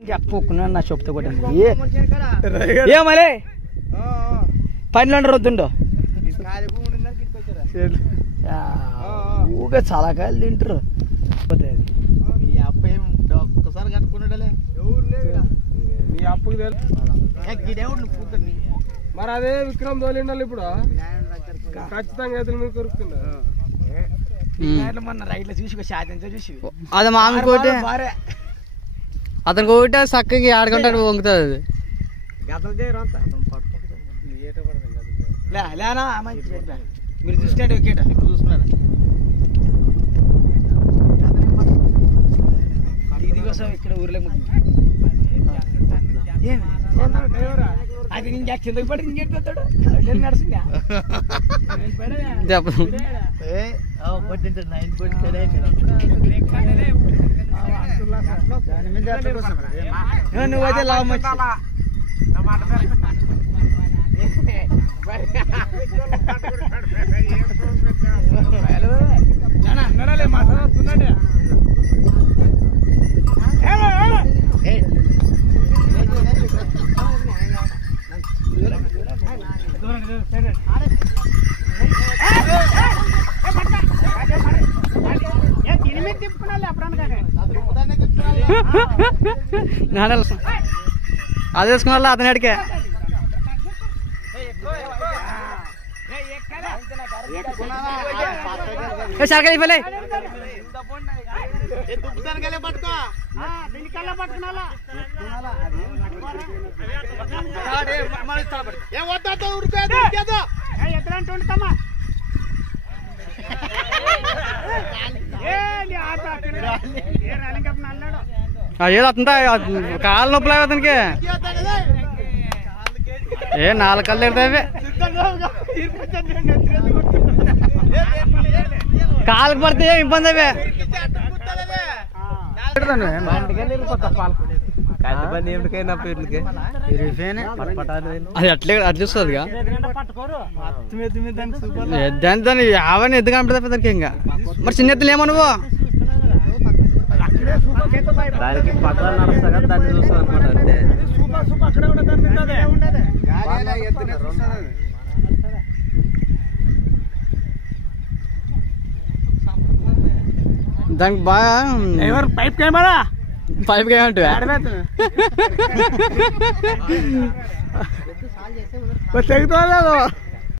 చెప్పకున్నా నా చెప్తా కొట్టింది ఏమలే పనిలో రొద్దుండో ఊగా చాలా కాయలు తింటారు. ఒక్కసారి కట్టుకున్నాడలే నీ అప్పుకి మరి అదే విక్రమ్ తోలిండాలి ఇప్పుడు ఖచ్చితంగా ఎదురు మీకు కొరుకుతుండ మొన్న రైట్లో చూసి శాతంతో చూసి అది మామి కోటే అతను కోటే చక్కగా ఆడుకుంటాడు వంగుతుంది అది లేనా మీరు చూసినట్టు వికెట్ ఇప్పుడు చూసుకున్నారా ఇది కోసం ఇక్కడ ఊర్లో అది నేను కిందకి పడి ఇంకెట్టాడు నడుస్తుందా నువ్వైతే లాభం వచ్చి మాట్లాడుతున్నాడే అది వేసుకున్న అతని అడిగే సరకాయ ఇవ్వలే ఏదో అతంతా కాళ్ళ నొప్పులే అతనికి ఏ 4 కళ్ళు తిడతాయి కాళ్ళకి పడితే ఏం ఇబ్బంది అవే అది అట్లే అట్లా చూస్తుంది దాన్ని యావని ఎద్దు కనపడతా దానికి ఇంకా మరి చిన్న ఎత్తులు ఏమో నువ్వు దానికి పక్కన నడుస్తా కదా దాన్ని చూస్తాను అనమాట అంతే దానికి బాగా పైప్ కేమరా పైప్ ఏమంటే తెగుతా